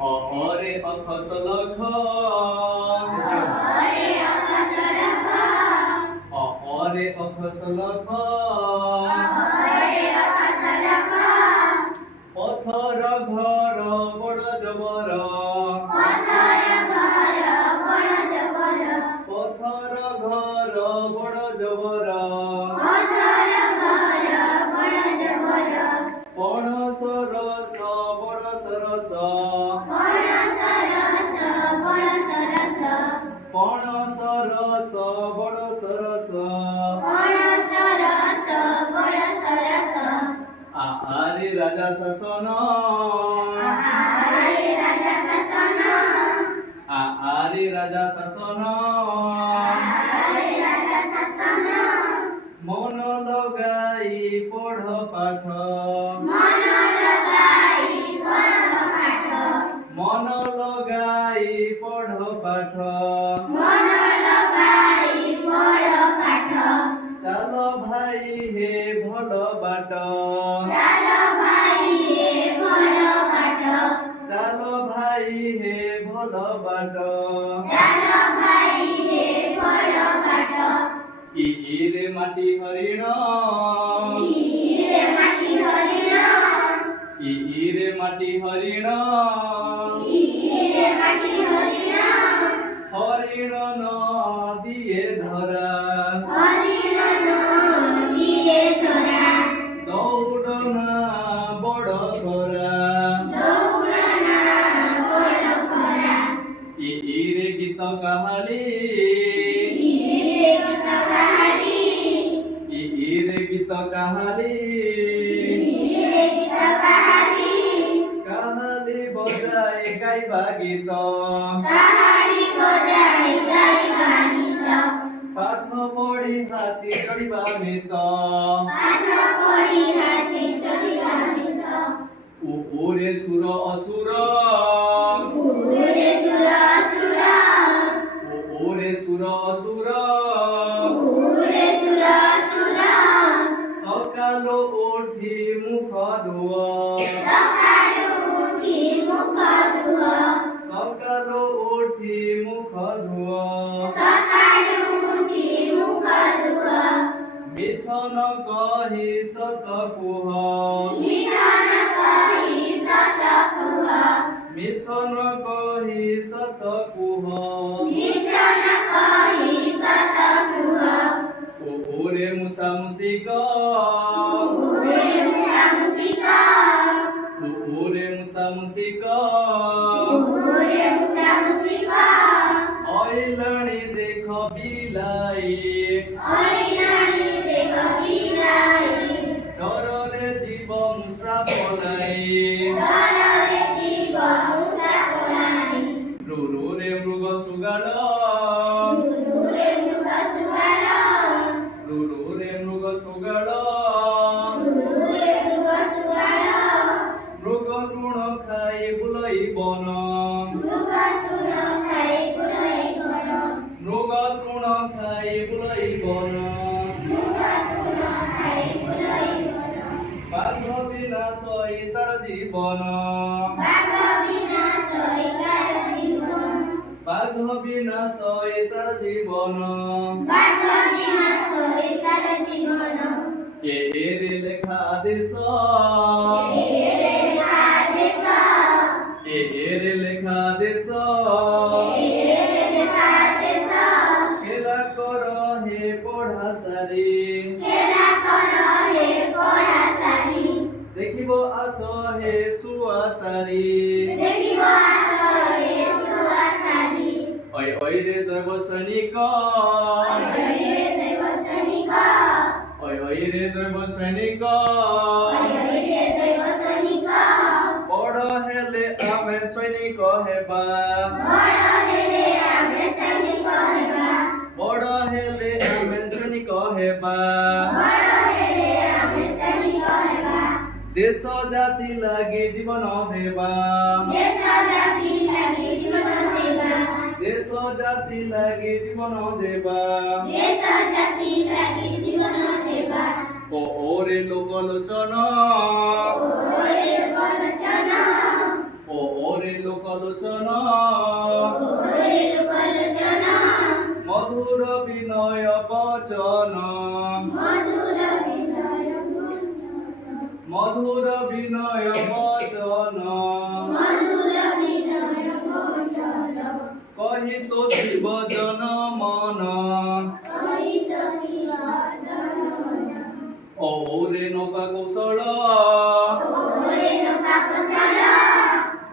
অরে অখসলখ অরে অখসলখ পথর ঘর বড় জবর পথর ঘর বড় জবর পণস রস বড় সরস পণস রস বড় সরস আরে রাজা শাসন আরে রাজা শাসন মন লগাই পড় পাঠ মন লগাই পড় পাঠ চাল ভাই হে ভাল বাট চাল ভাই হে ভাল বাট ইরে মাটি হরিণ ইরে মাটি হরিণ হরিণ নদিয়ে ধরা দৌড়না বড় করা ইরে গীত কাহালি ইরে গীত কাহালি কাহালি বজাই গাইবা গীত পাঠ পড়ি হাতি চড়িবা মিত ওরে সুর অসুর ওরে সুর অসুর সকাল উঠি মুখ ধুয় সকাল উঠি মুখ ধুয় মিছন কহি সত কুহ মিছন কহি সত কুহ ওরে মুসা মুসিক ওরে মুসা মুসিক অইলাণী দেখ বিলাই ডରରେ জীবন সাপলাই রুরে মৃগ সুগাড় রুরে মৃগ সুগাড় মৃগ তৃণ খাই বুলাই বন মৃগ তৃণ খাই বুলাই বন বাঘ বিনাশ তার জীবন বাঘ বিনাশ তার জীবন এর লেখা আদেশ এর লেখা আদেশ খেলা কর হে পড়া সারি দেখিব আস হে সুয়াসারি ওই রে দৈব সৈনিক ওই রে দৈব সৈনিক বড় হেলে আমি সৈনিক হেবা বড় হেলে আমি সৈনিক হেবা দেশ জাতি লাগি জীবন দেবা দেশ জাতি লাগি জীবন দেবা ওরে লোকলোচন ওরে লোকলোচন মধুর বিনয় বচন মধুর বিনয় বচন কহিত শিব জন মন ওরে নৌকা কৌশল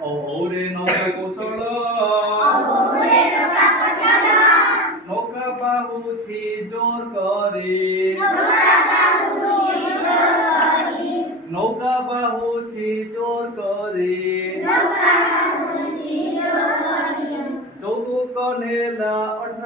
ওরে নৌকা কৌশল নৌকা বাহুছি জোর করে নৌকা বাহুছি জোর করে চৌদুক নেলা 18